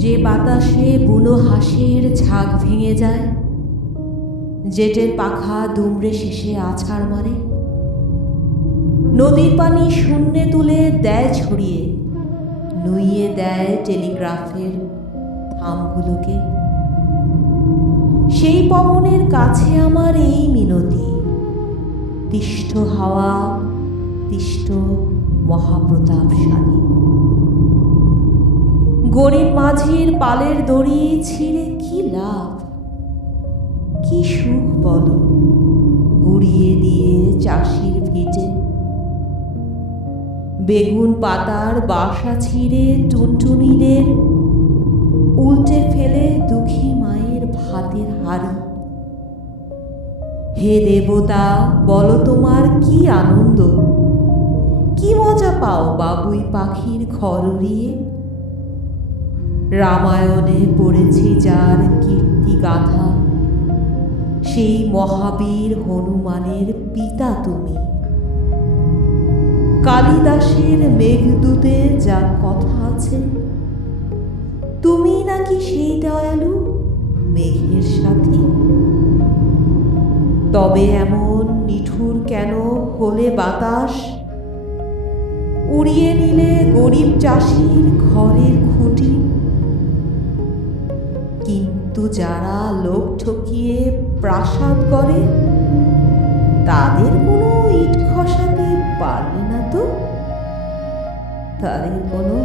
যে বাতাসে বুনো হাঁসের ঝাঁক ভেঙে যায়, জেটের পাখা দুমড়ে শেষে আছাড় মারে, নদীর পানি শূন্যে তুলে দেয় ছড়িয়ে, নুইয়ে দেয় টেলিগ্রাফের থামগুলোকে। সেই পবনের কাছে আমার এই মিনতি, তিষ্ঠ হাওয়া, তিষ্ঠ মহাপ্রতাপশালী। গরিব মাঝির পালের দড়ি ছিঁড়ে কি লাভ, কি সুখ বলো গুড়িয়ে দিয়ে চাষির ভিটে। বেগুন পাতার বাসা ছিঁড়ে টুনটুনিদের উল্টে ফেলে দুঃখী মায়ের ভাতের হাড়ি। হে দেবতা, বলো তোমার কি আনন্দ, কি মজা পাও বাবুই পাখির ঘর উড়িয়ে। রামায়ণে পড়েছি যার কীর্তি গাথা, সেই মহাবীর হনুমানের পিতা তুমি। কালিদাসের মেঘদূতে যা কথা আছে, তুমি নাকি সেই দয়ালু মেঘের সাথী। তবে এমন নিঠুর কেন হলে বাতাস, উড়িয়ে নিলে গরিব চাষির ঘরের খুঁটি। কিন্তু যারা লোক ঠকিয়ে প্রাসাদ করে, তাদের কোনো ইট খসাতে পারলে না তো, তাদের কোনো